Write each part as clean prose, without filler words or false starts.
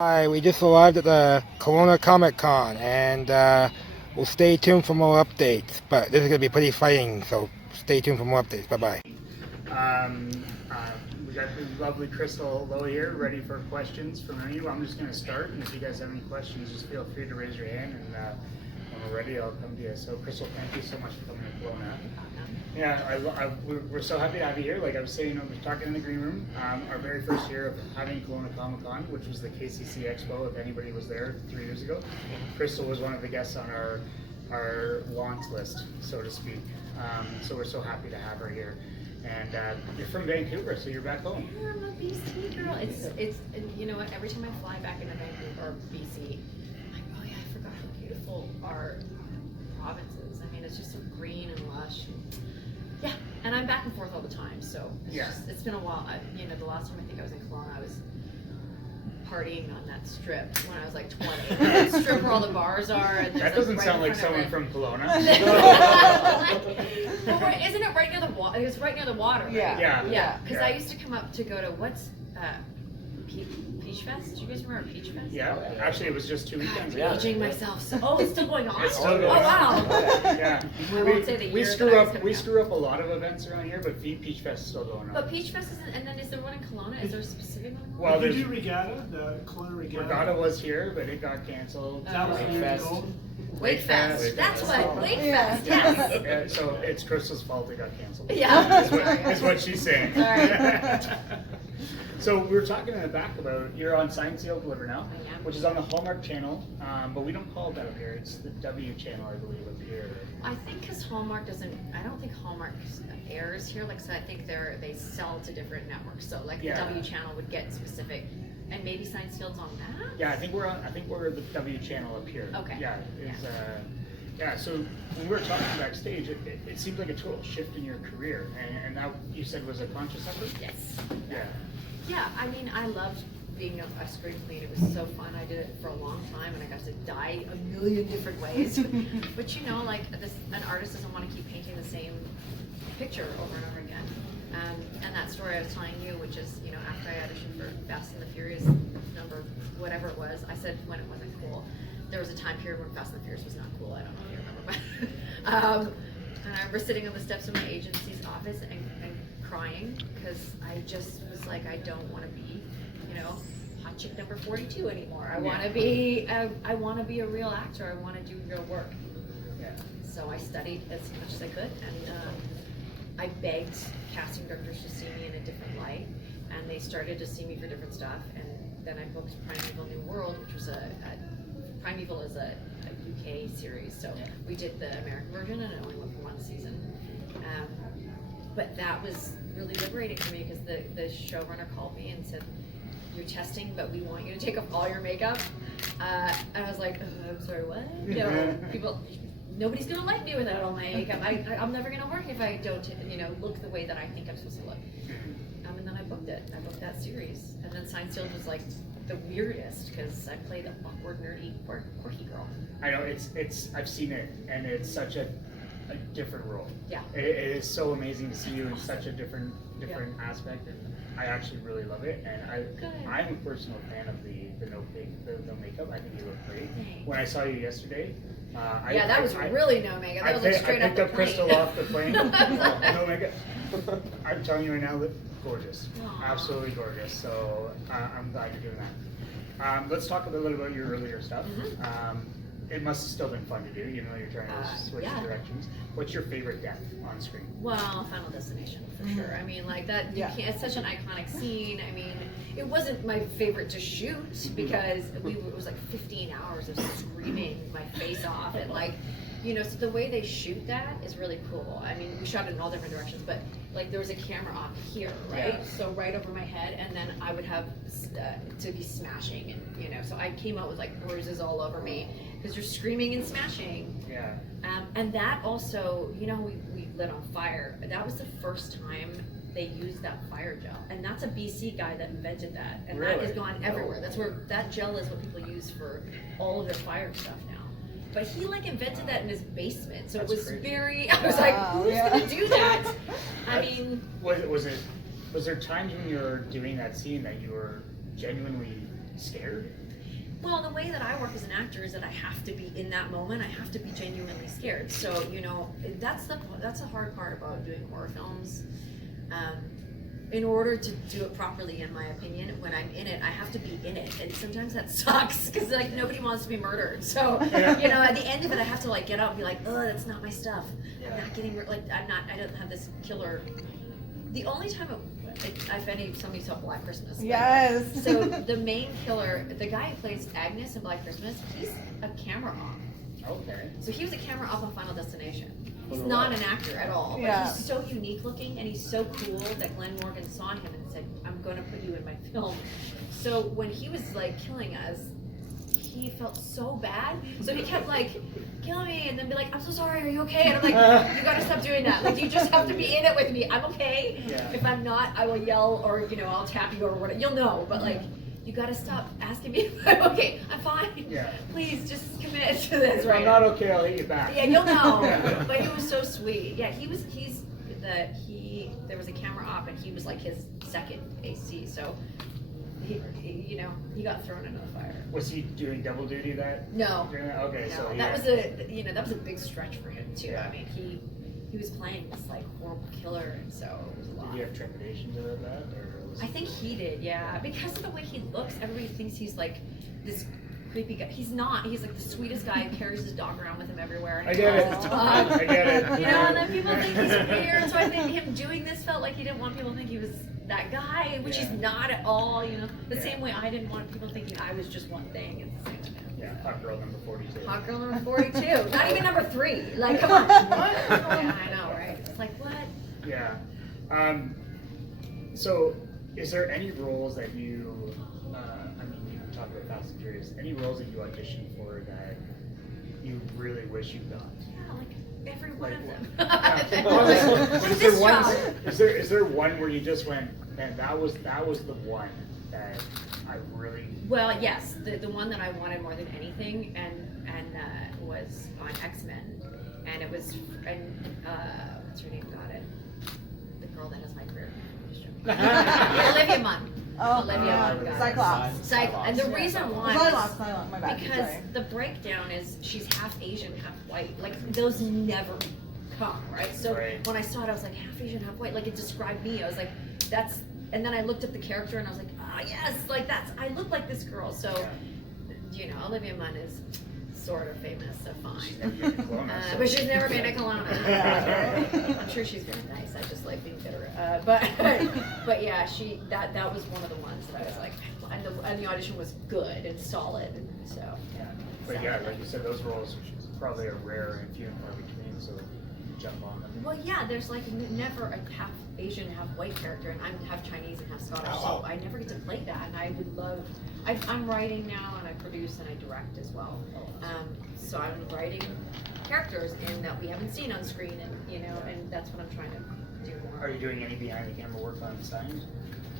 Hi, we just arrived at the Kelowna Comic Con, and we'll stay tuned for more updates. But this is going to be pretty exciting, so stay tuned for more updates. Bye bye. Um, uh, we got the lovely Crystal Lowe here, ready for questions from any of you. I'm just going to start, and if you guys have any questions, just feel free to raise your hand, and when we're ready, I'll come to you. So, Crystal, thank you so much for coming to Kelowna. Yeah, we're so happy to have you here. Like I was saying, I was talking in the green room. Our very first year of having Kelowna Comic Con, which was the KCC Expo, if anybody was there 3 years ago, Crystal was one of the guests on our launch list, so to speak. So we're so happy to have her here. And you're from Vancouver, so you're back home. Yeah, I'm a BC girl. It's you know what? Every time I fly back into Vancouver or BC, I'm like, oh yeah, I forgot how beautiful our province is. I mean, it's just so green and lush. Yeah, and I'm back and forth all the time, so it's been a while. The last time I think I was in Kelowna, I was partying on that strip when I was like 20. That strip where all the bars are. And that doesn't sound like someone from Kelowna. Well, isn't it right near the water? It's right near the water, right? Yeah. Because I used to come up to go to Peach Fest. Do you guys remember Peach Fest? Yeah, actually, it was just 2 weekends I'm ago. aging myself. Oh, it's still going on. It's still going oh on. wow. Yeah. I won't say the year we that screw I was up. coming We up. screw up a lot of events around here, but Peach Fest is still going on. But Peach Fest isn't, and then is there one in Kelowna? Is there a specific one? Well, Did there's you do Regatta, the Kelowna Regatta? Regatta was here, but it got canceled. That was Wake Fest. Wake Fest. Wake That's Fest. what. Wake Fest. Yes. Yeah, so it's Crystal's fault it got canceled. Yeah. Is what she's saying. Sorry. So we were talking in the back about you're on Sign Seal Deliver now, I am. which is on the Hallmark channel, but we don't call it that up here. It's the W channel, I believe, up here. I think because Hallmark doesn't, I don't think Hallmark airs here. Like, so I think they sell to different networks. So like Yeah. the W channel would get specific, and maybe Science Field's on that. Yeah, I think we're the W channel up here. Okay. Yeah. Yeah. So when we were talking backstage, it seemed like a total shift in your career, and that you said was a conscious effort. Yes. Yeah. Yeah, I mean, I loved being a screen queen. It was so fun. I did it for a long time, and I got to die a million different ways. But like an artist doesn't want to keep painting the same picture over and over again. And that story I was telling you, which is, after I auditioned for Fast and the Furious number, whatever it was, I said when it wasn't cool. There was a time period when Fast and the Furious was not cool. I don't know if you remember, but and I remember sitting on the steps of my agency's office and crying because I just was like, I don't want to be, hot chick number 42 anymore. I want to be, I want to be a real actor. I want to do real work. Yeah. So I studied as much as I could, and I begged casting directors to see me in a different light, and they started to see me for different stuff. And then I booked Primeval New World, which was Primeval is a UK series. So we did the American version, and it only went for 1 season. But that was really liberating for me because the showrunner called me and said, "You're testing, but we want you to take off all your makeup." And I was like, "I'm sorry, what?" Nobody's gonna like me without all my makeup. I'm never gonna work if I don't, look the way that I think I'm supposed to look. And then I booked it. I booked that series, and then Sign Sealed was like the weirdest because I played the awkward, nerdy, quirky girl. I know I've seen it, and it's such a different role. Yeah. It is so amazing to see you in such a different aspect, and I actually really love it. And I'm a personal fan of the no makeup. I think you look great. Thanks. When I saw you yesterday, That was really no makeup. That was like straight I up picked the up Crystal plane. off the plane. No makeup. I'm telling you right now, look gorgeous, Aww. absolutely gorgeous. So I'm glad you're doing that. Let's talk a little about your earlier stuff. It must have still been fun to do, you're trying to switch directions. What's your favorite death on screen? Well, Final Destination, for sure. I mean, like that, it's such an iconic scene. I mean, it wasn't my favorite to shoot because it was like 15 hours of screaming my face off. And so the way they shoot that is really cool. I mean, we shot it in all different directions, but like there was a camera off here, right? Yeah. So right over my head, and then I would have to be smashing, and so I came out with like bruises all over me because you're screaming and smashing. Yeah. And that also, we lit on fire. That was the first time they used that fire gel, and that's a BC guy that invented that, and that has gone everywhere. That's where that gel is what people use for all of their fire stuff now. But he invented that in his basement, so That's it was crazy. very. I was like, who's gonna do that? I mean, was there times when you were doing that scene that you were genuinely scared? Well, the way that I work as an actor is that I have to be in that moment. I have to be genuinely scared. So, you know, that's the hard part about doing horror films. In order to do it properly, in my opinion, when I'm in it, I have to be in it, and sometimes that sucks because like nobody wants to be murdered. So, you know, at the end of it, I have to like get out and be like, oh, that's not my stuff. I'm not getting I don't have this killer. The only time somebody saw Black Christmas. Yes. So the main killer, the guy who plays Agnes in Black Christmas, he's a camera op. Okay. So he was a camera op on Final Destination. He's not an actor at all, but Yeah. he's so unique looking and he's so cool that Glenn Morgan saw him and said, I'm going to put you in my film. So when he was like killing us, he felt so bad. So he kept like, kill me, and then be like, I'm so sorry, are you okay? And I'm like, you gotta stop doing that. Like, you just have to be in it with me. I'm okay. Yeah. If I'm not, I will yell or, you know, I'll tap you or whatever. You'll know, but like, you gotta stop asking me if I'm okay. I'm fine. Yeah. Please just commit to this If right I'm now. not okay, I'll hit you back. Yeah, you'll know. Yeah. But he was so sweet. Yeah, there was a camera op and he was like his second AC, so he you know, he got thrown into the fire. Was he doing double duty that? No. During that? Okay, No, so that was a big stretch for him too. Yeah. I mean, he was playing this like horrible killer, and so it was a lot. Did you have trepidations about that, or was I think he did, yeah. Because of the way he looks, everybody thinks he's like this creepy guy. He's not. He's like the sweetest guy who carries his dog around with him everywhere. And I get it. calls his I dog. get it. You know, and then people think he's weird. So I think him doing this felt like he didn't want people to think he was that guy, which he's Yeah. not at all. You know, the Yeah. same way I didn't want people thinking I was just one thing. It's the same with him. Yeah, hot girl number 42. Hot girl number 42. Not even number 3. Like, come on. Yeah, I know, right? It's like, what? Yeah. So, is there any roles that you, I mean, you talked about Fast and Furious, any roles that you auditioned for that you really wish you'd done? Yeah, like every one of them. But Like is there this one? job. Is there one where you just went, man, that was the one that I really. Well, yes, the one that I wanted more than anything, and was on X-Men, and it was what's her name? Got it. The girl that has my career. Olivia Munn. Oh, Olivia yeah. Munn got it. Cyclops. And the reason why Cyclops, my bad. because Sorry. the breakdown is she's half Asian, half white. Like those never come, right? So Right. when I saw it, I was like, half Asian, half white. Like it described me. I was like, that's. And then I looked at the character and I was like, ah, yes, like that's. I look like this girl. So, you know, Olivia Munn is sort of famous, so fine. But she's never made a kelowna. I'm sure she's very nice. I just like being bitter. But yeah, that was one of the ones that I was like, and the audition was good and solid, and so. Yeah. But yeah, like you said, those roles probably are rare and few and far between, so jump on them. Well, yeah, there's like never a half Asian, half white character, and I'm half Chinese and half Scottish, so I never get to play that, and I would love. I'm writing now, and I produce and I direct as well. So I'm writing characters in that we haven't seen on screen, and you know, and that's what I'm trying to do more. Are you doing any behind the camera work on signs?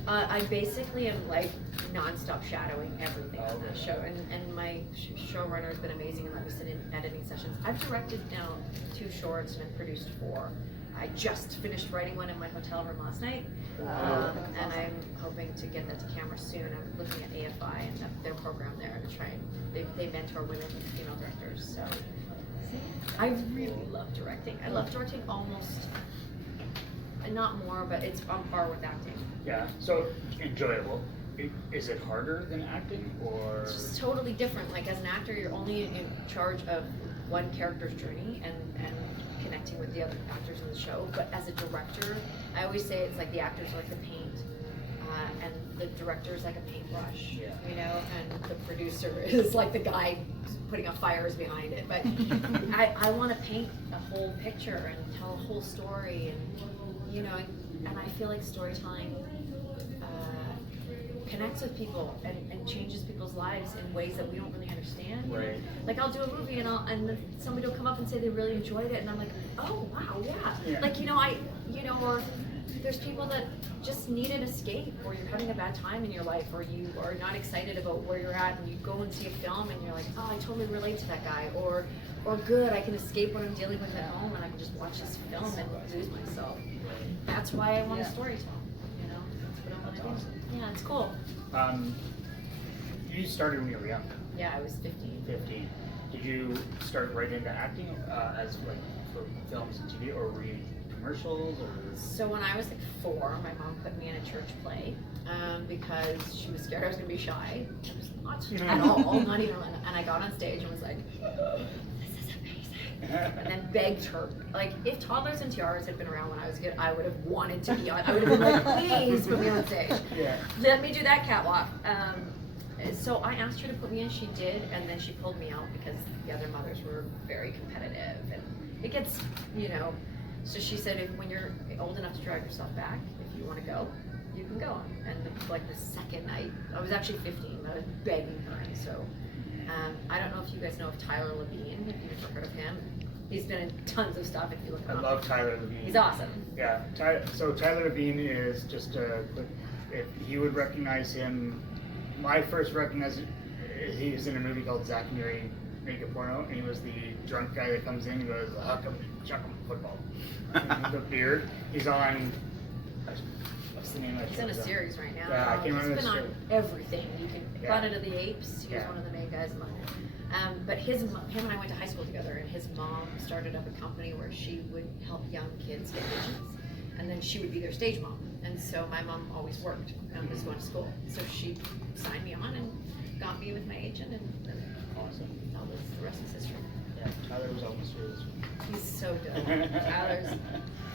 I basically am like non-stop shadowing everything on that show, and my showrunner has been amazing and let me sit in editing sessions. I've directed now 2 shorts and produced 4. I just finished writing one in my hotel room last night, and I'm hoping to get that to camera soon. I'm looking at AFI and their program there to try and they mentor women and female directors. So I really love directing. I love directing almost, not more, but it's on par with acting. Yeah, so enjoyable. Is it harder than acting, or? It's just totally different. Like as an actor, you're only in charge of one character's journey and connecting with the other actors in the show. But as a director, I always say it's like the actors are like the paint, and the director is like a paintbrush. Yeah. You know, and the producer is like the guy putting out fires behind it. But I want to paint a whole picture and tell a whole story, and you know, and I feel like storytelling connects with people and changes people's lives in ways that we don't really understand. You know? Right. Like I'll do a movie and then somebody will come up and say they really enjoyed it, and I'm like, oh wow, yeah. Like or there's people that just need an escape, or you're having a bad time in your life, or you are not excited about where you're at, and you go and see a film and you're like, oh, I totally relate to that guy, or good, I can escape what I'm dealing with at home and I can just watch this film and lose myself. That's why I want to storytell. You know, that's what I want to do. Yeah, it's cool. you started when you were young, Yeah, I was 15. 15. Did you start right into acting as like for films and TV, or were you commercials or? So when I was like 4, my mom put me in a church play because she was scared I was gonna be shy. I was not at all, not even. And I got on stage and was like, "This is amazing," and then begged her. Like if Toddlers and Tiaras had been around when I was a kid, I would have wanted to be on. I would have been like, "Please put me on stage. Yeah. Let me do that catwalk." So I asked her to put me in. She did, and then she pulled me out because the other mothers were very competitive, and it gets, So she said, when you're old enough to drive yourself back, if you want to go, you can go. And the second night, I was actually 15, I was begging her. And so, I don't know if you guys know of Tyler Levine, if you've ever heard of him. He's been in tons of stuff if you look him I up. love Tyler Levine. He's awesome. Yeah. So Tyler Levine is just if you would recognize him, my first recognition, he was in a movie called Zack and Miri Make a Porno, and he was the drunk guy that comes in and goes, "Huck 'em, chuck 'em, football." The beard. He's on. What's the name of it? He's on a series right now. Yeah, I can't remember He's the been on everything. You can Planet of the Apes. He was Yeah. one of the main guys. But him and I went to high school together, and his mom started up a company where she would help young kids get agents, and then she would be their stage mom. And so my mom always worked and was going to school, so she signed me on and got me with my agent, and Awesome. the rest is history. Yeah, Tyler was almost yours. He's so good. Tyler's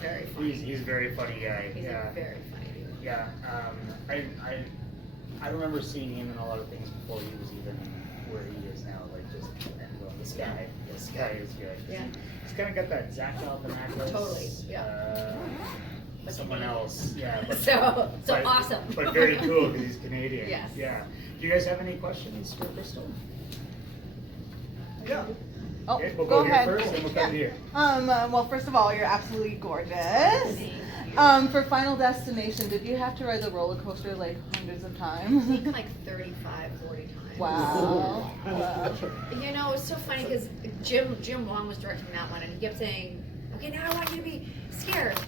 very funny. He's a very funny guy. He's Yeah. a very funny dude. Yeah. I remember seeing him in a lot of things before he was even where he is now. Like just, well, this guy is good. Yeah. He's kind of got that Zach Galifianakis. Totally, yeah. But Someone Canadian. else. Yeah. But, So but- awesome. But very cool because he's Canadian. Yes. Yeah. Do you guys have any questions for Crystal? Yeah. Oh, Okay, we'll go go here ahead. first, and we'll come to you. Well, first of all, you're absolutely gorgeous. For Final Destination, did you have to ride the roller coaster like hundreds of I times? think like 35, 40 times. Wow. Wow. It's so funny because Jim Wong was directing that one, and he kept saying, "Okay, now I want you to be scared."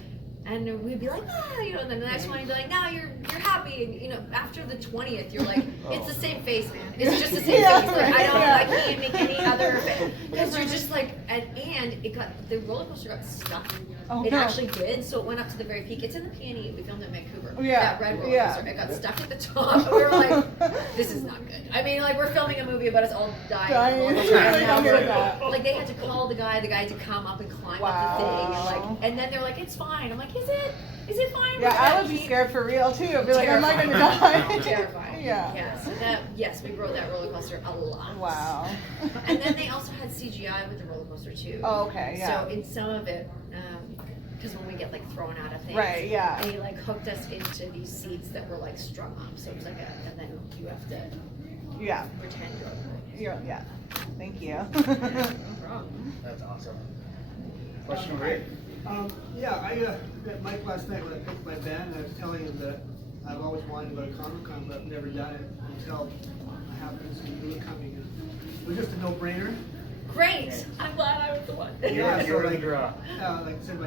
And we'd be like, and then the next one he'd be like, "No, you're happy." And after the 20th, you're like, it's the same face, man. It's just the same Yeah, face. Like, right, I can't make any other, because you're just like, and the roller coaster got stuck. Oh, It no. actually did, so it went up to the very peak. It's in the Peony. We filmed it in Vancouver. Yeah, That red roller yeah. coaster. It got stuck at the top. We were like, this is not good. I mean, like, we're filming a movie about us all dying. Dying. on the roller coaster, and now I hear we're- that. Like, they had to call the guy to come up and climb up the thing. And then they're like, it's fine. I'm like, is it fine? Yeah, I would be scared for real too. I'd be like, am I gonna die? Terrifying. Yeah. So yes, we rode that roller coaster a lot. Wow. And then they also had CGI with the roller coaster too. Oh, okay, yeah. So in some of it, because when we get like thrown out of things, Right, yeah. they like hooked us into these seats that were like strung up. So it was like and then you have to Yeah. pretend Yeah. Thank you. no problem. That's awesome. Question over here. I met Mike last night when I picked my band, and I was telling him that I've always wanted to go to Comic-Con, but I've never done it until I happened to see you coming. It was just a no-brainer. Great. I'm glad I was the one. Yeah, You're so in the draw. Like I said,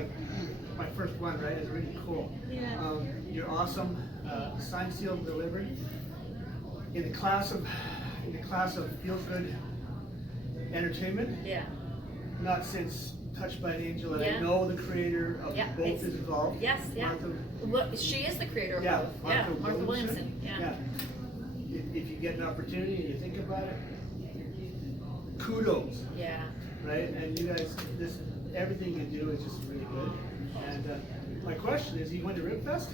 my first one, right, is really cool. Yeah. You're awesome. Signed, sealed, delivered. In the class of feel-good entertainment. Yeah. Not since Touched by an Angel, and Yeah. I know the creator of Yeah, both it's- is involved. Yes. Yeah. Martha, Look, she is the creator of both. Yeah. Martha Williamson. Yeah. If you get an opportunity and you think about it, kudos, Yeah. right? And you guys, everything you do is just really good. And my question is, you went to Ribfest?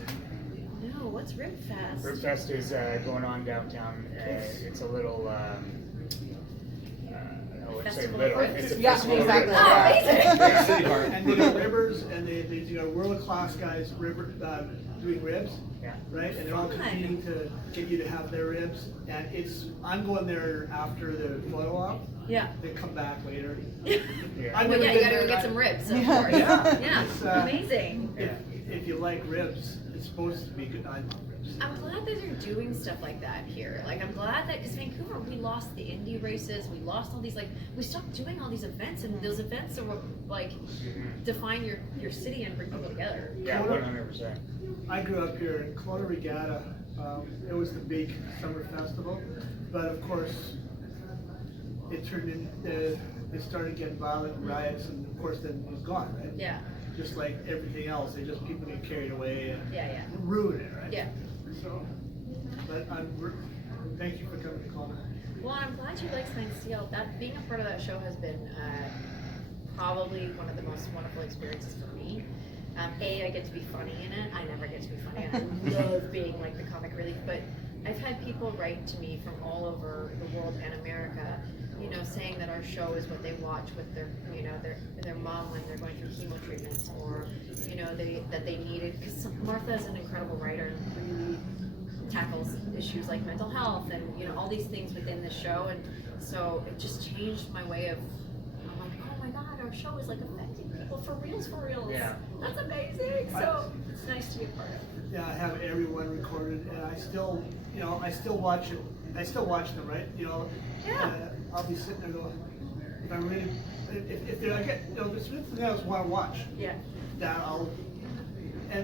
No, what's Ribfest? Ribfest is going on downtown. It's a little. I would say Festival little. of It's a Ribs. Yeah, festival of exactly. ribs. Oh, amazing. City Park. And they got rivers, and they got world-class guys doing ribs, Yeah. right? And they're all Fun. competing to get you to have their ribs. And I'm going there after the photo op. Yeah. They come back later. Yeah. I've Well, never yeah, you been gotta there, go get I- some ribs, of Yeah. course. Yeah. Yeah. It's, Amazing. If you like ribs, it's supposed to be good. I love ribs. I'm glad that they're doing stuff like that here. Like, I'm glad that, because Vancouver, we lost the indie races, we lost all these, like, we stopped doing all these events, and those events are what, like, define your city and bring people together. Yeah, 100%. I grew up here in Kelowna Regatta. It was the big summer festival, but of course, it turned in, it started getting violent riots, and of course then it was gone, right? Yeah. Just like everything else, they just, people get carried away and Yeah. ruin it, right? Yeah. So, but thank you for coming to Kelowna. Well, I'm glad you like Science Seal. That being a part of that show has been probably one of the most wonderful experiences for me. I get to be funny in it. I never get to be funny, and I love being like the comic relief. But I've had people write to me from all over the world and America, you know, saying that our show is what they watch with their, you know, their mom when they're going through chemo treatments, or you know, that they needed, because Martha is an incredible writer and really tackles issues like mental health and, you know, all these things within the show. And so it just changed my way of, I'm like, oh my god, our show is like affecting people for reals. Yeah. That's amazing. So it's nice to be a part of. Yeah, I have everyone recorded, and I still, you know, I still watch it. I still watch them, right? You know, Yeah. I'll be sitting there going, if I'm really, if I get, you know, there's something else I want to watch, Yeah. that I'll,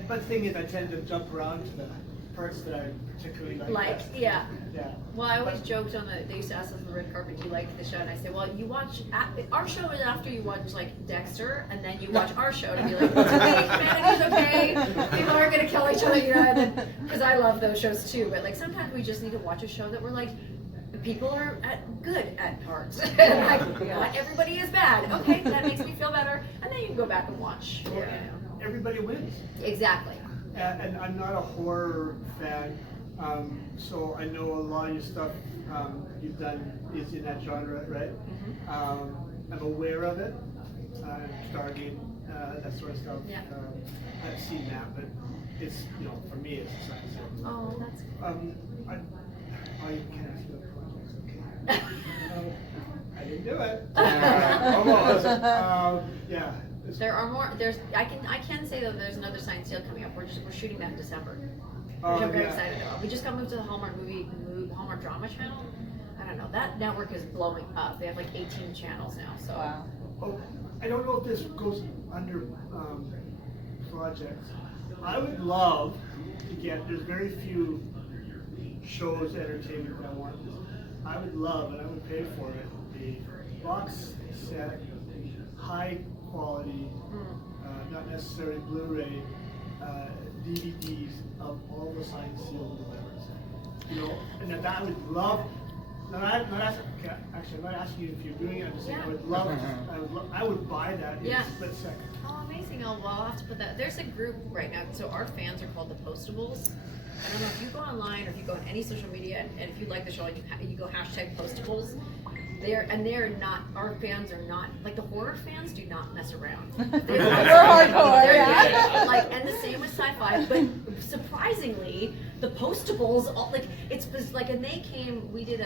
but the thing is, I tend to jump around to the parts that I particularly like. best. Yeah. Yeah. Well, I always joked they used to ask us on the red carpet, do you like the show? And I say, well, you watch, our show is after you watch like Dexter, and then you watch our show to be like, it's okay, humanity's okay, people aren't gonna kill each other, you know, because I love those shows too, but like sometimes we just need to watch a show that we're like, people are good at parts. Like, not everybody is bad. Okay, that makes me feel better. And then you can go back and watch. Yeah. You know. Everybody wins. Exactly. And I'm not a horror fan, so I know a lot of your stuff you've done is in that genre, right? Mm-hmm. I'm aware of it, Stargate, that sort of stuff. Yeah. I've seen that, but it's, you know, for me, it's a science fiction. Oh, that's good. I can ask you a project, okay? I didn't do it. Almost. Yeah. There are more. I can say that there's another Science Seal coming up. We're shooting that in December, which I'm very excited about. We just got moved to the Hallmark Hallmark Drama Channel. I don't know. That network is blowing up. They have like 18 channels now. So. Wow. Oh, I don't know if this goes under projects. I would love to get. There's very few shows, entertainment that I want. I would love, and I would pay for it, a box set, high quality, not necessarily Blu-ray, DVDs of all the Science Seal deliveries. You know, and that I would love. I'm not asking you if you're doing it. I'm just saying I would love. I would buy that in a split second. Oh, amazing! I'll have to put that. There's a group right now. So our fans are called the Postables. I don't know if you go online or if you go on any social media, and if you like the show and you go #Postables. They're not, our fans are not, like the horror fans do not mess around. They're hardcore, yeah. Like, and the same with sci-fi, but surprisingly, the Postables, and they came, we did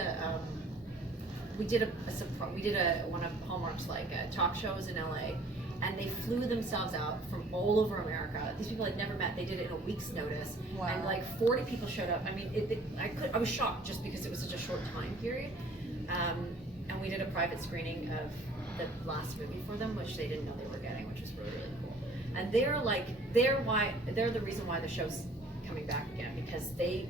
one of Hallmark's talk shows in LA, and they flew themselves out from all over America. These people I'd never met. They did it in a week's notice, wow. And like 40 people showed up. I mean, I was shocked just because it was such a short time period. And we did a private screening of the last movie for them, which they didn't know they were getting, which was really, really cool. And they're the reason why the show's coming back again, because they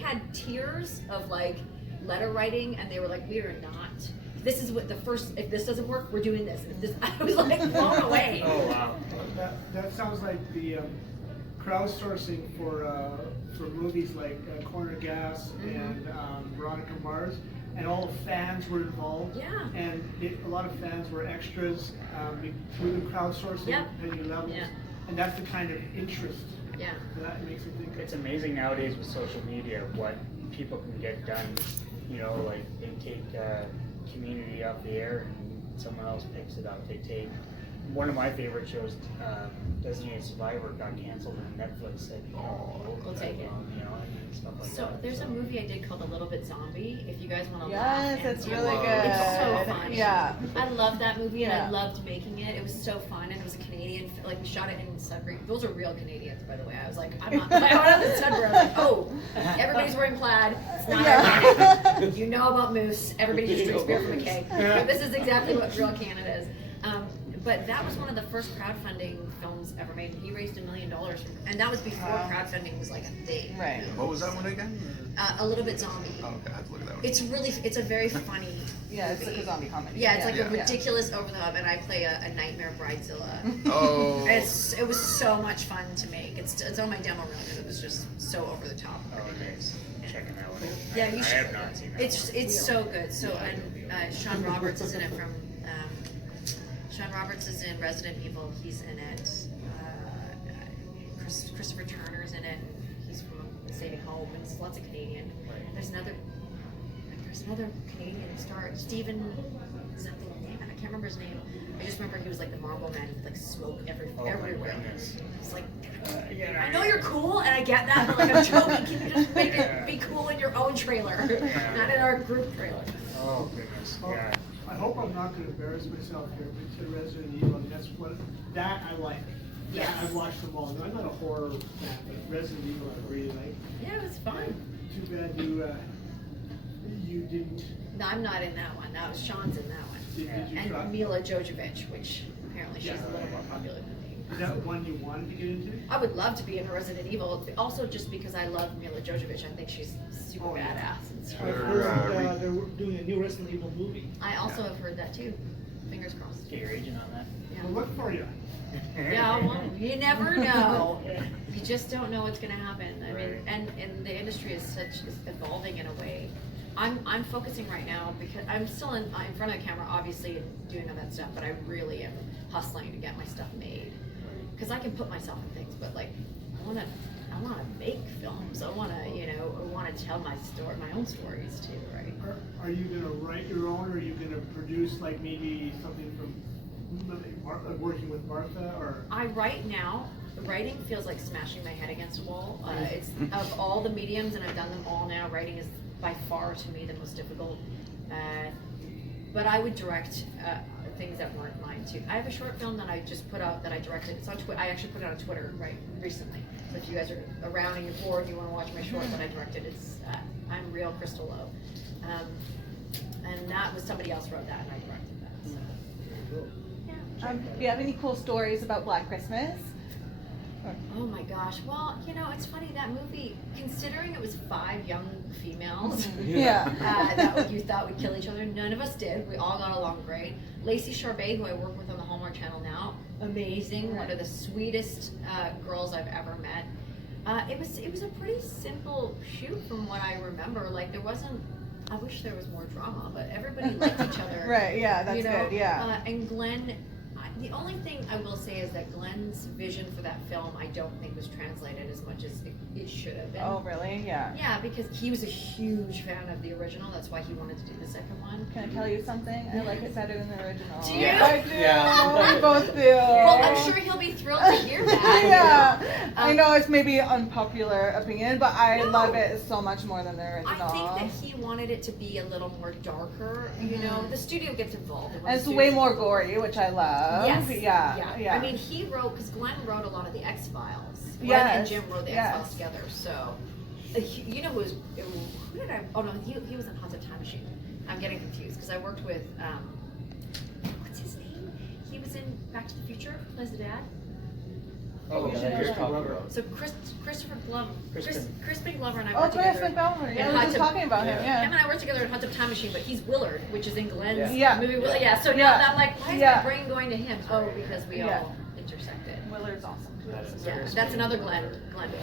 had tears of like letter writing, and they were like, we are not. This is what if this doesn't work, we're doing this. And if this, I was like blown away. Oh wow. That sounds like the crowdsourcing for movies like Corner Gas and Veronica Mars. And all the fans were involved. Yeah. And a lot of fans were extras through the crowdsourcing depending levels. Yeah. And that's the kind of interest that makes me think. It's amazing nowadays with social media what people can get done. You know, like they take Community off the air and someone else picks it up. They take one of my favorite shows, Designated Survivor, got canceled, and Netflix said, we'll take it. You know, and stuff like So that. there's a movie I did called A Little Bit Zombie. If you guys want to Yes, laugh. it's really good. It's so funny. Yeah. I love that movie, and Yeah. I loved making it. It was so fun, and it was a Canadian. Like we shot it in Sudbury. Those are real Canadians, by the way. I was like, I'm not. I went out to Sudbury. I was like, oh, everybody's wearing plaid. It's not ironic. You know about moose. Everybody just drinks beer from a keg. But this is exactly what real Canada is. But that was one of the first crowdfunding films ever made. He raised $1 million, and that was before crowdfunding was like a thing. Right. What was that one again? A Little Bit Zombie. Oh, okay, I have to look at that one. It's a very funny. Yeah, it's like a zombie comedy. Yeah, it's like Yeah. a ridiculous over the top, and I play a nightmare bridezilla. Oh. It was so much fun to make. It's on my demo reel because it was just so over the top. Oh, nice. Checking that one out. Yeah, you I should. have not seen that. It's so good. So Sean Roberts is in it from. Sean Roberts is in Resident Evil. He's in it. Christopher Turner's in it. He's from Saving Hope, and it's lots of Canadian. There's another Canadian star, Stephen. Is that the name? I can't remember his name. I just remember he was like the Marlboro Man. He like smoke everywhere. Goodness. It's like. Yeah, I know you're cool, and I get that, but like I'm joking. Can you just make it be cool in your own trailer, not in our group trailer? Oh goodness. Oh, Yeah. I hope I'm not going to embarrass myself here, but you said Resident Evil, and that's what that I like. Yes. Yeah, I've watched them all. I'm not a horror fan, but Resident Evil I really like. Yeah, it was fun. Too bad you didn't. No, I'm not in that one. That was Sean's in that one, Did you and try? Mila Jovovich, which apparently she's Yeah. a little more popular than me. Is that one you wanted to get into? I would love to be in a Resident Evil, also just because I love Mila Jovovich. I think she's super Oh, yeah. badass. And stuff. They're, They're doing a new Resident Evil movie. I also have heard that too. Fingers crossed. Get your agent on that. We'll look for you. Yeah, well, you never know. You just don't know what's gonna happen. I mean, Right. and the industry is evolving in a way. I'm focusing right now because I'm still in front of the camera, obviously, and doing all that stuff. But I really am hustling to get my stuff made because I can put myself in things, but like I wanna make films. I wanna tell my story, my own stories too, right? Are you going to write your own, or are you going to produce like maybe something from working with Martha, or? I write now. Writing feels like smashing my head against a wall. It's of all the mediums, and I've done them all now. Writing is by far to me the most difficult. But I would direct things that weren't mine too. I have a short film that I just put out that I directed. It's on Twitter. I actually put it on Twitter recently. So if you guys are around and you're bored and you want to watch my short that I directed, it's I'm Real Crystal Lowe. And that was somebody else wrote that and I directed that. So. Yeah. Do you have any cool stories about Black Christmas? Oh my gosh. Well, it's funny, that movie, considering it was 5 young females Yeah. that you thought would kill each other, none of us did. We all got along great. Lacey Charbet, who I work with on the Hallmark Channel now, amazing. One of the sweetest girls I've ever met. It was a pretty simple shoot from what I remember. Like there wasn't, I wish there was more drama, but everybody liked each other. Right, yeah, that's good, yeah. And Glenn, the only thing I will say is that Glenn's vision for that film I don't think was translated as much as it should have been. Oh, really? Yeah. Yeah, because he was a huge fan of the original. That's why he wanted to do the second one. Can I tell you something? I like it better than the original. Do you? I do. Yeah. We both do. Well, I'm sure he'll be thrilled to hear that. Yeah. I know it's maybe unpopular opinion, but I love it so much more than the original. I think that he wanted it to be a little more darker. The studio gets involved. And it's way more gory, which I love. Yes. Yeah. I mean, he wrote, because Glenn wrote a lot of the X-Files. Glenn Yes. and Jim wrote the X-Files together. So, you know who did I, oh no, he was in Haunted Time Machine. I'm getting confused because I worked with, what's his name? He was in Back to the Future, plays the dad. Oh, So Christopher Glover, Crispin Glover and I Oh, worked Chris together. McBelver. Yeah, in we were Hot just Tub- talking about him. Him Yeah. and I worked together in Hot Tub Time Machine, but he's Willard, which is in Glenn's Yeah. movie. Yeah. So now Yeah. I'm like, why is Yeah. my brain going to him? Oh, because we Yeah. all intersected. Willard's awesome. Yeah, that's another Glenn.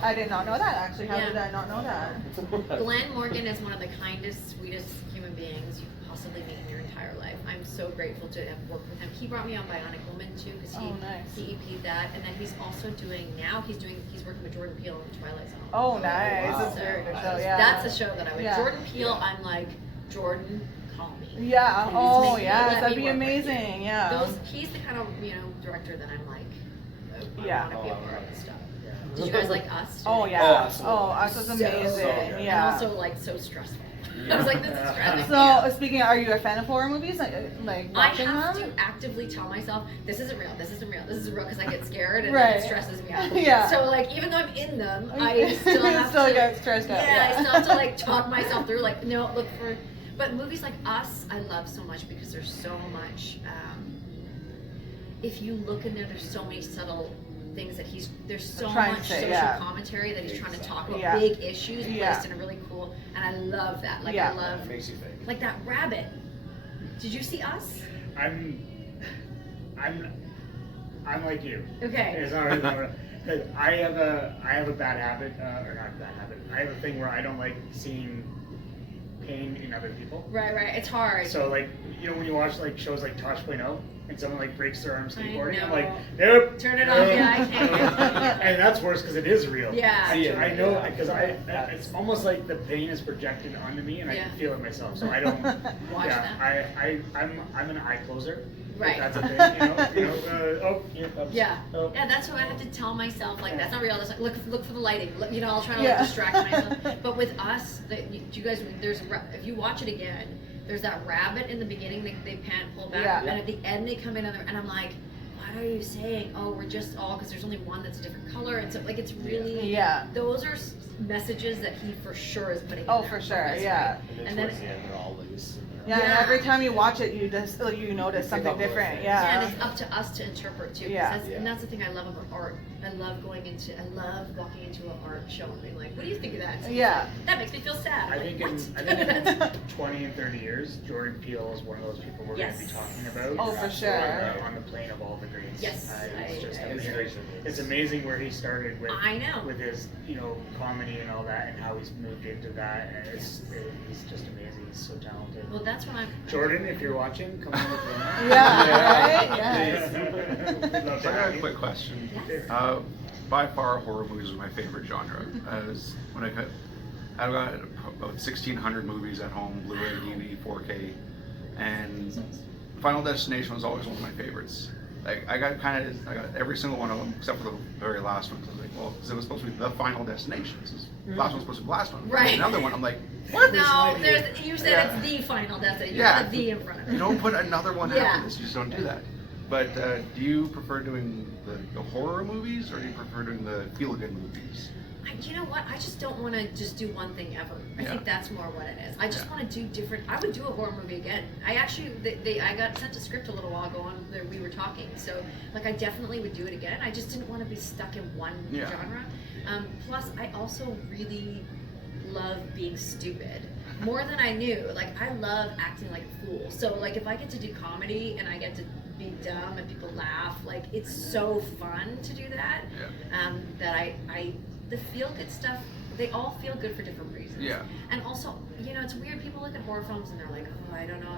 I did not know that actually. How Yeah. did I not know that? Glenn Morgan is one of the kindest, sweetest human beings you could possibly meet in your entire life. I'm so grateful to have worked with him. He brought me on Bionic Woman too, because Oh, nice. he EP'd that, and then he's also doing he's working with Jordan Peele in Twilight Zone. Oh, nice. Wow. That's a very good show. Yeah. That's a show that I would. Yeah. Jordan Peele, I'm like, Jordan, call me. Yeah. Please Oh, make- yeah. let That'd me be work with you. amazing. Yeah. He's the kind of director that I'm like, I Yeah. want to be a part of this stuff. Did you guys like Us? Oh too? yeah. absolutely. Oh, us was amazing. good. Yeah. And also like so stressful. I was like, this is stressing. So speaking, are you a fan of horror movies? Like I watching have them? to actively tell myself, this isn't real, this isn't real, this isn't real, because I get scared and Right. it stresses me out. Yeah. So like, even though I'm in them, I still You have still to. get stressed out. Yeah, I still have to like talk myself through. Like, no, look for. But movies like Us, I love so much because there's so much. if you look in there, there's so many subtle things that there's so trying to much say, social yeah. commentary that he's trying to talk about Yeah. big issues Yeah. placed in a really cool, and I love that. Like Yeah. I love, Makes you think. like that rabbit. Did you see Us? I'm like you. Okay. It's not really, because I have a bad habit, or not a bad habit. I have a thing where I don't like seeing pain in other people. Right, it's hard. So like, you know, when you watch like shows like Tosh.0 and someone like breaks their arm skateboarding, I'm know. like, nope. Turn it off, yeah, I can't. And that's worse because it is real. Yeah. I know, because it's almost like the pain is projected onto me and I Yeah. can feel it myself. So I don't. Watch that. I'm an eye closer. Right. If that's a thing, you know. Here comes. Yeah, Oh. yeah, that's what I have to tell myself. Like, that's not real. That's like, look for the lighting. Look, you know, I'll try to Yeah. like distract myself. But with Us, you guys, if you watch it again, there's that rabbit in the beginning. They pull back, Yeah. and at the end they come in and I'm like, what are you saying? Oh, we're just all because there's only one that's a different color, and so like it's really Yeah. Those are messages that he for sure is putting. Oh, in there for sure, this, yeah. right? And then And then towards the end, they're all loose. And Yeah, they're and Yeah. every time you watch it, you notice pick something up more different. things. Yeah, Yeah. and it's up to us to interpret too. 'Cause Yeah. And that's the thing I love about art. I love walking into an art show and being like, what do you think of that? And Yeah. That makes me feel sad. I I'm think like, what? in 20 and 30 years, Jordan Peele is one of those people we're Yes. going to be talking about. Oh, for sure. On the plane of all the greats. Yes, It's just I amazing. agree. It's amazing where he started with. I know. With his, comedy and all that, and how he's moved into that. And he's just amazing. He's so talented. Well, that's what I'm. Jordan, if you're watching, come on with me. Yeah, right? Yes. We'd love So to I got have a you. quick question. Yes. By far, horror movies are my favorite genre. As when I've got about 1,600 movies at home, Blu-ray, DVD, 4K, and Final Destination was always one of my favorites. Like I got every single one of them except for the very last one. So I was like, well, because it was supposed to be the Final Destination. The last one's supposed to be the last one. Right. Another one, I'm like, what? No, you said Yeah. it's the final destination. You Yeah. put the in front of it. You don't put another one Yeah. after this. You just don't do that. But do you prefer doing the horror movies or do you prefer doing the feel-good movies? You know what? I just don't want to just do one thing ever. I Yeah. think that's more what it is. I just Yeah. want to do different. I would do a horror movie again. I actually, I got sent a script a little while ago on there. We were talking, so like I definitely would do it again. I just didn't want to be stuck in one Yeah. genre. Plus, I also really love being stupid more than I knew. Like I love acting like a fool. So like if I get to do comedy and I get to be dumb and people laugh, like it's so fun to do that. Yeah. That I the feel good stuff, they all feel good for different reasons. Yeah. And also, it's weird. People look at horror films and they're like, oh, I don't know.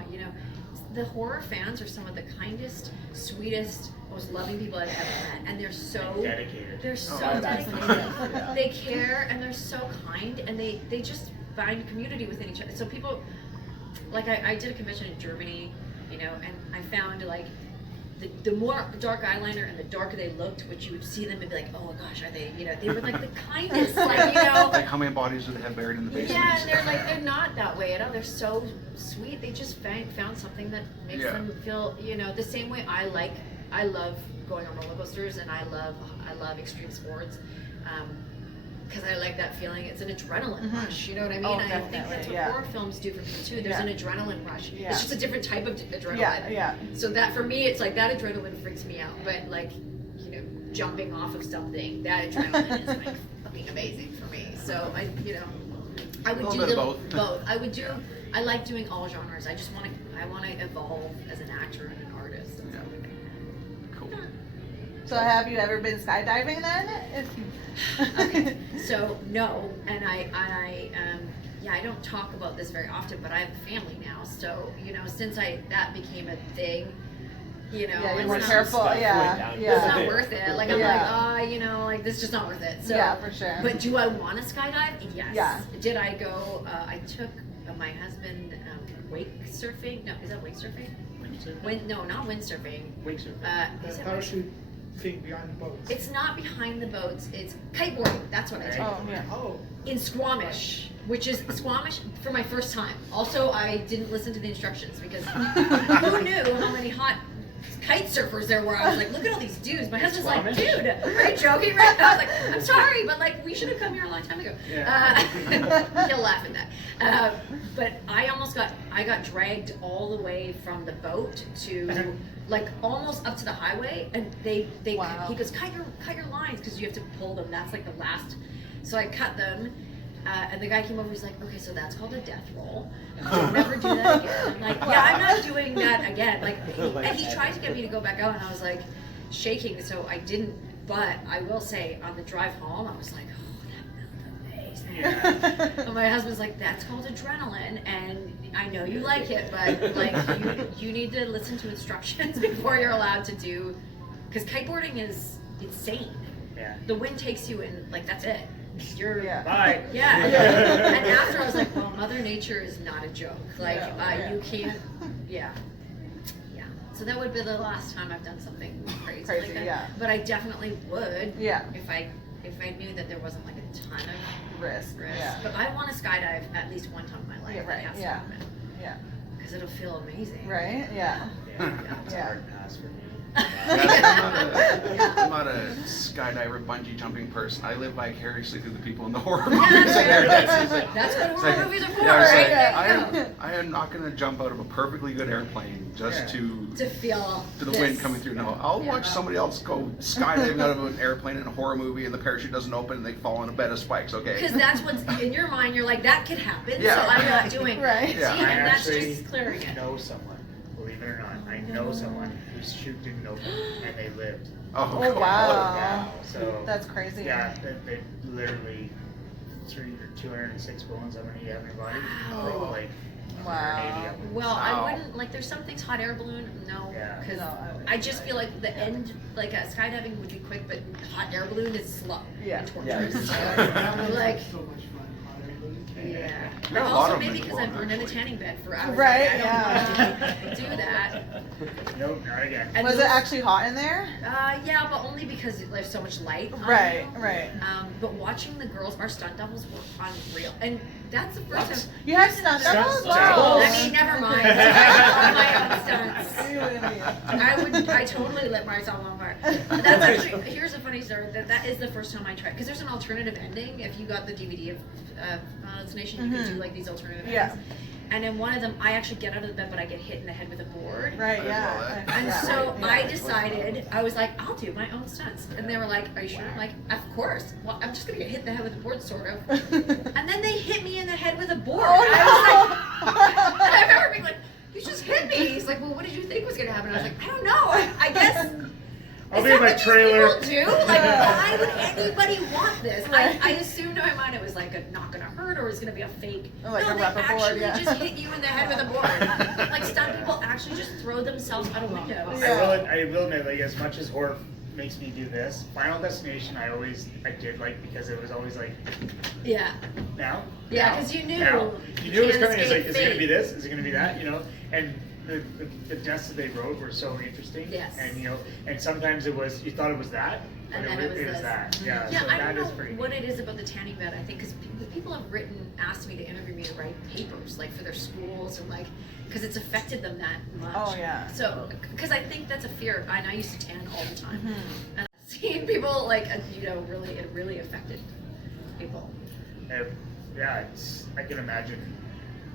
The horror fans are some of the kindest, sweetest, most loving people I've ever met, and they're so Dedicated. They're so Oh, that's dedicated. amazing. They care and they're so kind, and they just find community within each other. So people, like I did a convention in Germany, and I found like the more dark eyeliner and the darker they looked, which you would see them and be like, oh my gosh, are they? They were like the kindest, like Like how many bodies do they have buried in the basement? Yeah, and they're not that way at all. They're so sweet. They just found something that makes Yeah. them feel, the same way I love going on roller coasters, and I love extreme sports. Because I like that feeling. It's an adrenaline rush. You know what I mean? Oh, And I think that's definitely, what yeah. horror films do for me too. There's Yeah. an adrenaline rush. Yeah. It's just a different type of adrenaline. Yeah. So that for me, it's like that adrenaline freaks me out. But like, jumping off of something, that adrenaline is like fucking amazing for me. So I would A little do bit of both. both. I would do. I like doing all genres. I just want to evolve as an actor and an artist. Yeah. Cool. So have you ever been skydiving then? Okay. So no, and I don't talk about this very often, but I have a family now. So since that became a thing, Yeah, you're it's more not- careful. Went Yeah, down. It's yeah. not worth it. Like I'm Yeah. like, this is just not worth it. So Yeah, for sure. But do I want to skydive? Yes. Yeah. Did I go? I took my husband wake surfing. No, is that wake surfing? No, not windsurfing. Windsurfing. Is it Parachute thing behind the boats. It's not behind the boats. It's kiteboarding. That's what I took. Oh, yeah. Oh, In Squamish, which is Squamish for my first time. Also, I didn't listen to the instructions because who knew how many hot kite surfers there were. I was like, look at all these dudes. My husband's like, Squamish? dude, are you joking right now? I was like, I'm sorry, but like, we should have come here a long time ago. He'll laugh at that. But I got dragged all the way from the boat to like almost up to the highway, and Wow. he goes, cut your lines, because you have to pull them. That's like the last. So I cut them. And the guy came over, he's like, okay, so that's called a death roll. I'll never do that again. I'm like, yeah, I'm not doing that again. Like, and he tried to get me to go back out, and I was like shaking, so I didn't. But I will say, on the drive home, I was like, oh, that felt amazing. Yeah. And my husband's like, that's called adrenaline, and I know you like it, but like, you need to listen to instructions before you're allowed to do, because kiteboarding is insane. Yeah. The wind takes you, and like, that's it. You're Bye. yeah. And after I was like, well, Mother Nature is not a joke. Like, you can't, yeah. So that would be the last time I've done something crazy like that. Yeah. But I definitely would. Yeah. If I knew that there wasn't like a ton of Risk. risk. Yeah. But I want to skydive at least one time in my life. Yeah, That right. has to Yeah. happen. Yeah. Because it'll feel amazing. Right? Yeah. Yeah, it's a Yeah. hard pass for me. I'm not a skydiver, bungee jumping person. I live vicariously through the people in the horror movies. That's what horror movies are for, Yeah, it's right? like, There you go. I am not going to jump out of a perfectly good airplane just to feel the this. wind coming through. No, I'll watch somebody else go skydiving out of an airplane in a horror movie, and the parachute doesn't open, and they fall on a bed of spikes. Okay. Because that's what's in your mind. You're like, that could happen, Yeah. so I'm not doing it. Right. Yeah. See, I and that's actually just clearing it. know someone, believe it or not. I know someone whose chute didn't open and they lived. Oh, Oh, God. wow. So That's crazy. yeah, they literally 206 bones. How many you have in your body? Wow. Like Wow. 180 of them. Well, Wow. I wouldn't, like, there's some things, hot air balloon, no, Yeah. because No, I wouldn't. I just feel like the end, like, skydiving would be quick, but hot air balloon is slow. Yeah. And Yeah. torturous. That was Like, so much fun. Hot air balloon. yeah. There's And a lot also of them maybe in because the I've world, been in a actually. tanning bed for hours. Right, Like, I don't need to do that. Nope, not again. And Was those- it actually hot in there? Yeah, but only because there's so much light. on Right, you. right. But watching the girls, our stunt doubles were unreal, and that's the first time. You had stunt doubles? Stunt Wow. doubles? I mean, never mind. I love my own stunts. You idiot. I totally lit myself on fire. That's actually, here's a funny story, that is the first time I tried, because there's an alternative ending. If you got the DVD of Final Destination, you can do like these alternative Yeah. endings. And in one of them, I actually get out of the bed, but I get hit in the head with a board. Right, I yeah. saw that. And Yeah. so Yeah. I decided, I was like, I'll do my own stunts. And they were like, are you sure? I'm like, of course. Well, I'm just gonna get hit in the head with a board, sort of. And then they hit me in the head with a board. Oh, And I was like, and I remember being like, you just hit me. He's like, well, what did you think was gonna happen? I was like, I don't know. I guess. I'll Is be that in my what these trailer. people do? Like, why would anybody want this? I assumed in my mind it was like not gonna hurt or it's gonna be a fake. Like no, a they rubber board, actually yeah. just hit you in the head with a board. Like stunt people actually just throw themselves out of windows. Yeah. I will admit, like, as much as horror makes me do this, Final Destination I did like, because it was always like, Yeah. now? Yeah, Now? 'cause you knew Now? You knew it was can't coming. It's like, escape is it gonna be fate. this? Is it gonna be that? You know? And the deaths that they wrote were so interesting. Yes. And you know, and sometimes it was, you thought it was that, but And then it it was was this. that. Yeah, Yeah, so I that don't is know pretty what neat. it is about the tanning bed. I think because people have asked me to interview me to write papers, like for their schools and like, because it's affected them that much. Oh, yeah. So, because I think that's a fear. And I used to tan all the time, Mm-hmm. and seeing people like, it really affected people. Yeah, I can imagine.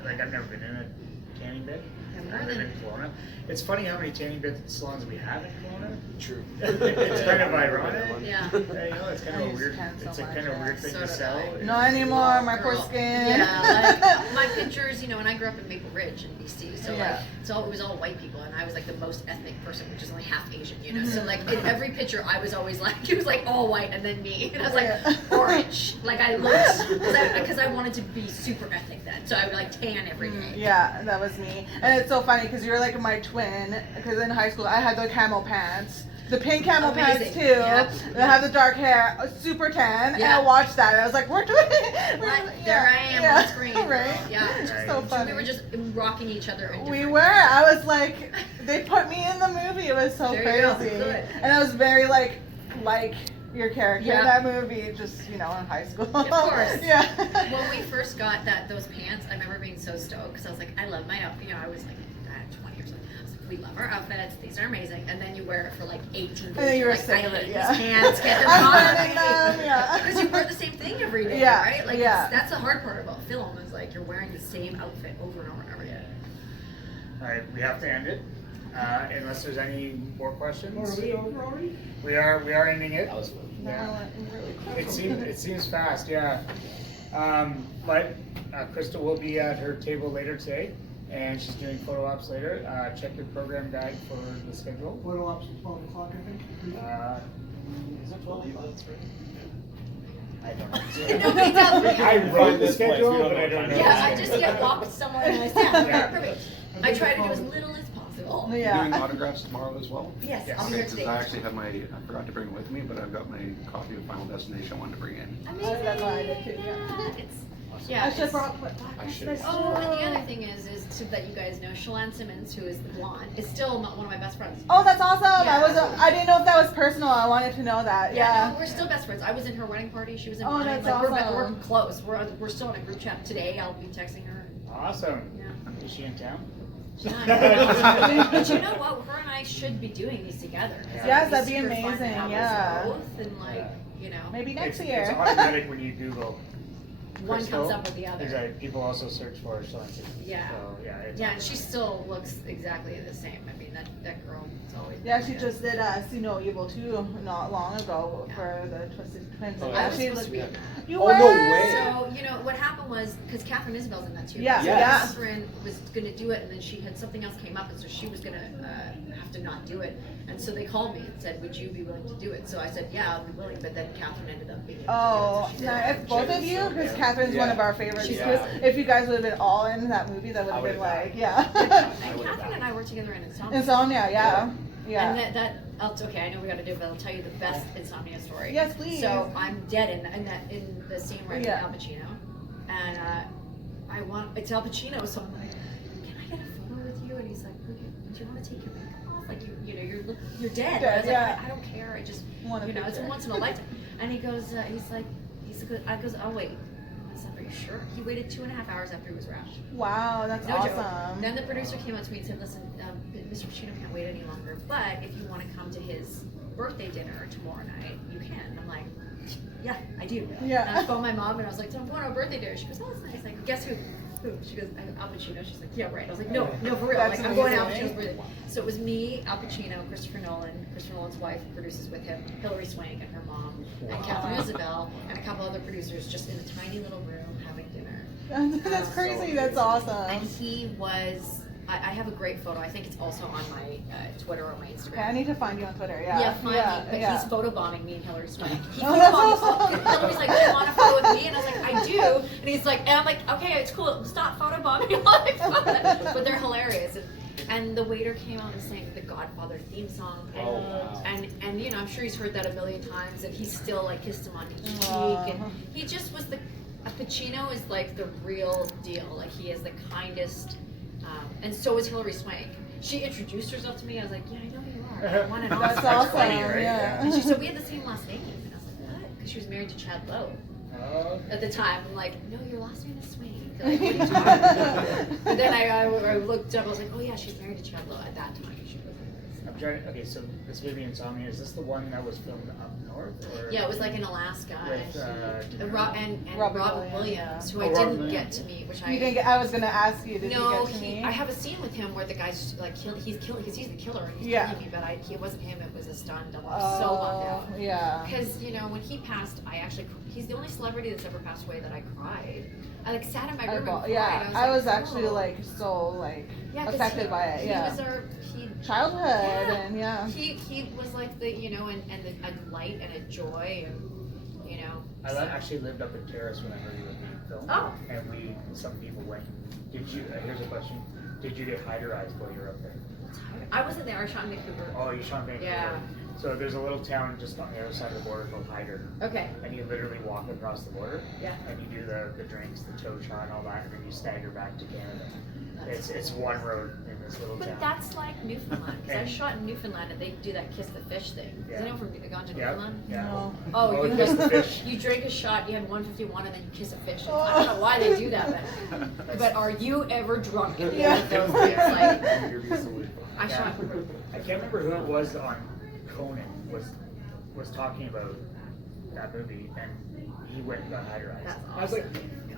Like, I've never been in a tanning bed. Yeah, I more live than- in Kelowna. It's funny how many tanning bed salons we have in Kelowna. True. It's kind of ironic. Yeah. Yeah, you know, it's kind I of a used weird. tan so It's a much, kind of yeah. weird thing So to did sell. I. Not anymore, my poor Girl. skin. Yeah, like my pictures, and I grew up in Maple Ridge in BC, so Yeah. like, it was all white people, and I was like the most ethnic person, which is only half Asian, Mm-hmm. So like in every picture, I was always like, it was like all white, and then me, and I was like Yeah. orange, like I looked, because I wanted to be super ethnic then, so I would like tan every day. Yeah, that was me. And it's so funny because you're like my twin. Because in high school I had the camel pants, the pink camel pants Amazing. too. Yep. And I have the dark hair, super tan. And Yeah. I watched that. And I was like, we're doing. There I am on screen, right? Yeah. It's Right. so So funny. We were just rocking each other. In We different- were. I was like, they put me in the movie. It was so There you go. crazy. Good. And I was very like your character Yeah. in that movie, just in high school. Of course. Yeah. When we first got those pants, I remember being so stoked because I was like, I love my outfit. I was like, 20 or something. I was like, we love our outfits. These are amazing. And then you wear it for like 18 days. And then you were like, sick I of it, hate yeah. these pants. Get them I'm on learning them, yeah. Because you wear the same thing every day, Yeah, right? Like yeah. that's the hard part about film is like you're wearing the same outfit over and over and over again. All right, we have to end it. Unless there's any more questions. Are we over already? We are ending it. That was fun. That went really quick. It seems fast, yeah. But Crystal will be at her table later today, and she's doing photo ops later. Check your program guide for the schedule. Photo ops at 12 o'clock, I think. Is it 12? That's right. I don't know. Nobody tells me. I wrote the This place, schedule, we don't but I know don't what know. time Yeah, the I just schedule. get walked somewhere and I stand. Yeah. Perfect. I try to do as little as possible. Doing Yeah. autographs tomorrow as well? Yes, Yes. I'll be Okay, here because today. I actually have I forgot to bring it with me, but I've got my copy of Final Destination I wanted to bring in. Amazing. That's what I did too, yeah. Yeah, I it's, should have brought what I should. oh, and the other thing is so that you guys know, Shalane Simmons, who is the blonde, is still one of my best friends. Oh, that's awesome! Yeah. I didn't know if that was personal. I wanted to know that. Yeah. No, we're still best friends. I was in her wedding party. She was in Oh, mine. that's Like, we're awesome. close. We're still in a group chat today. I'll be texting her. Awesome. Yeah. Is she in town? Yeah. But you know what? Her and I should be doing these together. Yes, that'd be Super fun to amazing, have us yeah. Both and like, you know, Maybe next It's year. automatic when you Google. one Crystal. comes up with the other. Exactly. People also search for Shalane. Yeah. So yeah. It's Yeah, and she still looks exactly the same. I mean, that girl is always. Yeah, she just did See No Evil too not long ago for the Twisted Twins. Oh, And I was she supposed to be in that. You Oh, were? no way. So, you know, what happened was, because Catherine Isabel's in that too. Yeah, So yeah. Catherine was going to do it, and then she had something else came up, and so she was going to have to not do it. And so they called me and said, would you be willing to do it? So I said, yeah, I'll be willing, but then Catherine ended up being able Oh, to do it. So she now did it. if both of you, because Catherine's one Yeah. of our favorites. She's Because awesome. if you guys would have been all in that movie, that would I have been would've like, died. yeah. And Catherine and I worked together in Insomnia. Insomnia, yeah. Yeah. And okay, I know we got to do it, but I'll tell you the best Insomnia story. Yes, please. So I'm dead in the scene where I Yeah. get Al Pacino, and it's Al Pacino, so I'm like, can I get a photo with you? And he's like, do you want to take your makeup off? Like you're dead. Dead, I was like, yeah. I don't care. I just Want a it's picture. once in a lifetime. And he goes, I goes, I'll wait. I said, are you sure? He waited 2.5 hours after he was wrapped. Wow, that's No joke. awesome. Then the producer came up to me and said, listen, Mr. Pacino can't wait any longer, but if you want to come to his birthday dinner tomorrow night, you can. And I'm like, yeah, I do. Yeah. And I phoned my mom and I was like, so I'm going to a birthday dinner. She goes, oh, that's nice. Like, guess who? Who? She goes, Al Pacino. She's like, yeah, right. I was like, no, for real. That's Like, I'm going to Al amazing. Pacino's birthday. So it was me, Al Pacino, Christopher Nolan's wife produces with him, Hilary Swank and her mom, and Catherine Isabel, and a couple other producers just in a tiny little room having dinner. That's crazy. That's And awesome. he was, I have a great photo. I think it's also on my Twitter or my Instagram. Okay, I need to find you on Twitter. Yeah. Yeah, finally. But yeah. he's photobombing me and Hilary Swank. He Oh, that's photobombed awesome. Hillary's like, do you want a photo with me? And I was like, I do. And he's like, and I'm like, okay, it's cool. Stop photobombing. Like, but they're hilarious. And the waiter came out and sang the Godfather theme song. And, Oh, wow. and you know, I'm sure he's heard that a million times. And he still like kissed him on each Aw. cheek. And he just was Pacino is like the real deal. Like he is the kindest. And so is Hilary Swank. She introduced herself to me. I was like, yeah, I know who you are. I want an That's Oscar. awesome. funny, right? Yeah. And she said, we had the same last name. And I was like, what? Because she was married to Chad Lowe Oh, at the time. I'm like, no, your last name is Swank. They're like, what are you talking about? But then I looked up, I was like, oh yeah, she's married to Chad Lowe at that time. She was. I'm trying. Okay, so this movie Insomnia, is this the one that was filmed up north? Or Yeah, it was like in Alaska. With, and Robert Robert Williams, Williams, who yeah. I Oh, Robert didn't Williams. get to meet, which You didn't get, I was gonna ask you. Did No, you get to me? I have a scene with him where the guy's like he's killing because he's the killer and he's Yeah. killing me, but it wasn't him. It was a stunt double. So bummed out. Yeah. Because you know when he passed, he's the only celebrity that's ever passed away that I cried. I like sat in my room and cried. Yeah, I was like, actually oh. like so like Yeah, 'cause affected by it. He Yeah. was Childhood Yeah. and yeah. He was like the a light and a joy and you know. actually lived up in Terrace when I heard he was being filmed. Oh. And some people went. Did you? Here's a question. Did you get hide your eyes while you were up there? I wasn't there. I shot in Vancouver. Oh, you shot in Vancouver. Yeah. So there's a little town just on the other side of the border called Hyder. Okay. And you literally walk across the border. Yeah. And you do the drinks, the toe shot and all that, and then you stagger back to Canada. That's It's one road in this little town. But that's like Newfoundland, because I shot in Newfoundland and they do that kiss the fish thing. Has Yeah. anyone from gone to Yeah. Newfoundland? Yeah. No. Oh, Oh, you kiss the fish. You drink a shot, you have 151, and then you kiss a fish. I don't know why they do that, but are you ever drunk at the end of those things? Like, I Yeah. shot. I can't remember who it was on Conan was talking about that movie, and he went and got higher eyes. That's I was like,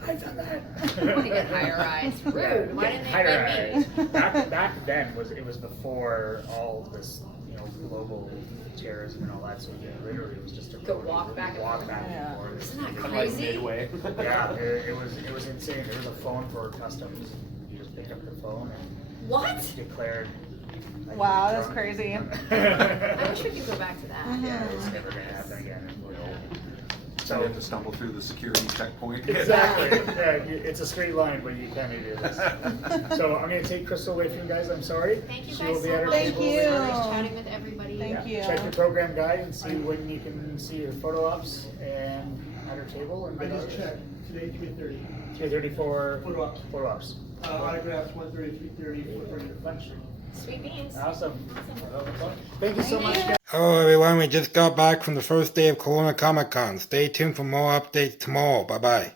I've done that. I want to get higher eyes. Rude. Why didn't they higher pay eyes? me? Back then it was before all this, global terrorism and all that. So literally it was just a Go road. walk back and walk forth. back Yeah. and forth. Isn't that Unlike crazy? Midway. Yeah, it was insane. There was a phone for customs. You just picked up the phone and What? declared. like, Wow, you're that's drunk. crazy. I wish we could go back to that. Yeah, it's never gonna happen again. So you have to stumble through the security checkpoint. Exactly. Yeah, it's a straight line, but you can't do this. So I'm gonna take Crystal away from you guys. I'm sorry. Thank you She guys will be so at her much. Thank table you. It was later. nice chatting with everybody. Thank you. Check your program guide and see when you can see your photo ops and at her table. And I just checked, today 3:30. 3:34 Photo ops. Photo ops. Autographs 1:30, 3:30, 4:30. Lunch. Sweet beans. Awesome. Thank you so much, guys. Hello everyone, we just got back from the first day of Kelowna Comic Con. Stay tuned for more updates tomorrow. Bye bye.